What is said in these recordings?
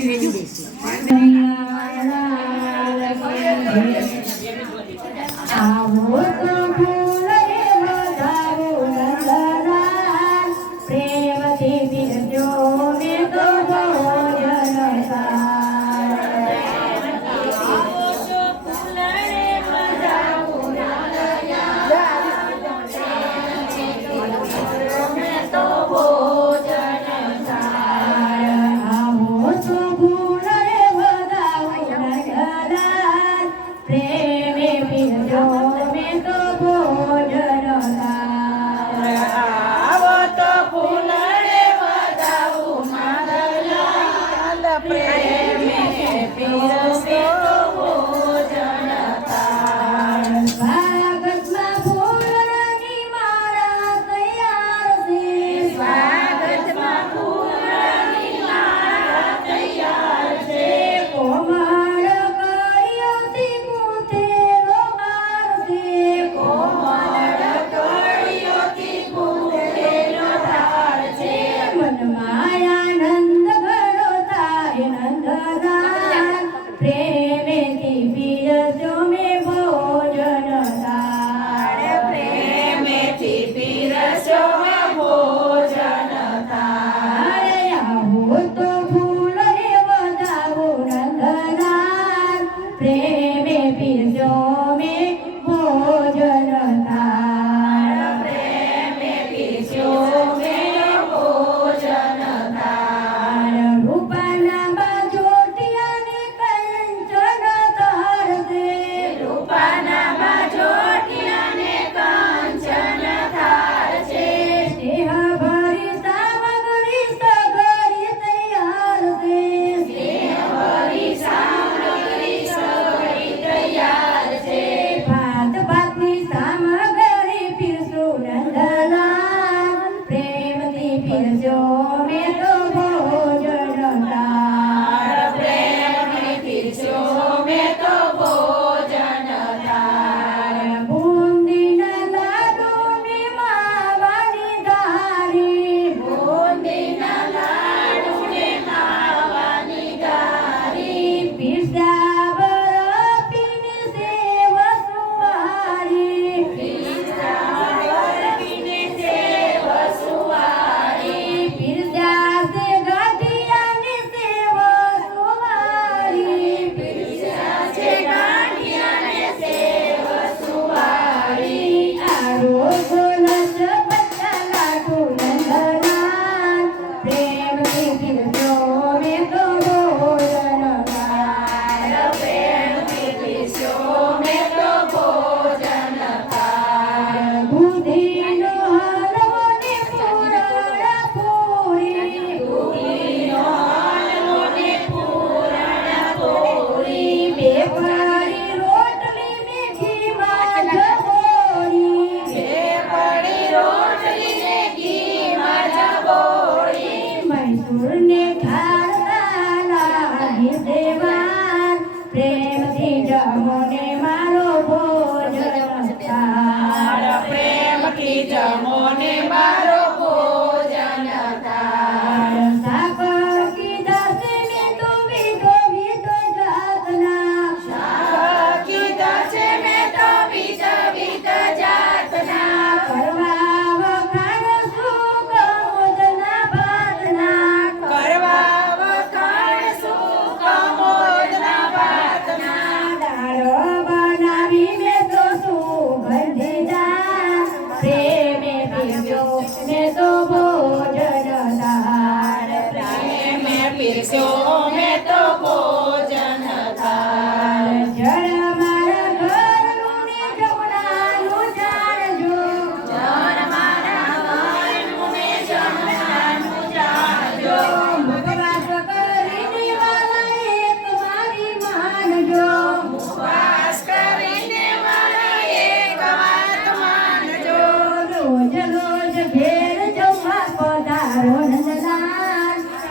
Thank you. いいですよ પ્રેમથી જમો ને મારો ભોજન પ્રેમથી જમો ને મારો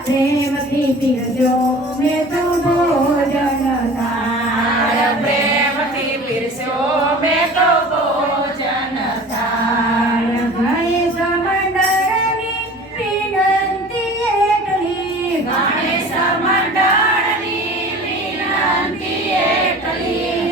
પ્રેમથી પીરજો મેં તો તો ભોજન તાર ભાઈ સમંડળની વિનંતી એટલી ગાણે સમંડળની વિનંતી એટલી